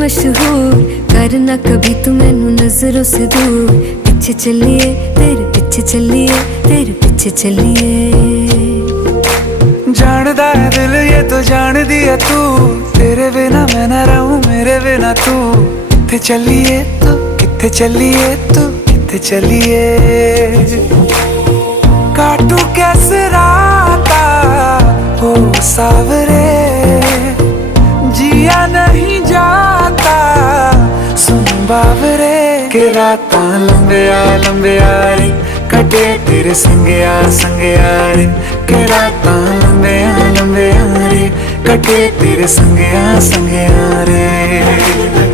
मशहूर, करना कभी तू मैनू नजरों से दूर। पीछे चलिए तेरे पीछे चलिए, तेरे पीछे चलिए। जानदा है दिल ये तो जान दिया तू, तेरे बिना मैं ना रहूं मेरे बिना तू। किथे चलिए तू, किथे चलिए तू, किथे चलिए। काटू कैसे राता हो सावरे, जिया नहीं जाता सुन बावरे। के रातां लंबिया लंबिया रे, कटे तेरे संगया संगया रे। के रातां लंबिया लंबिया रे, कटे तेरे संगया संगया रे।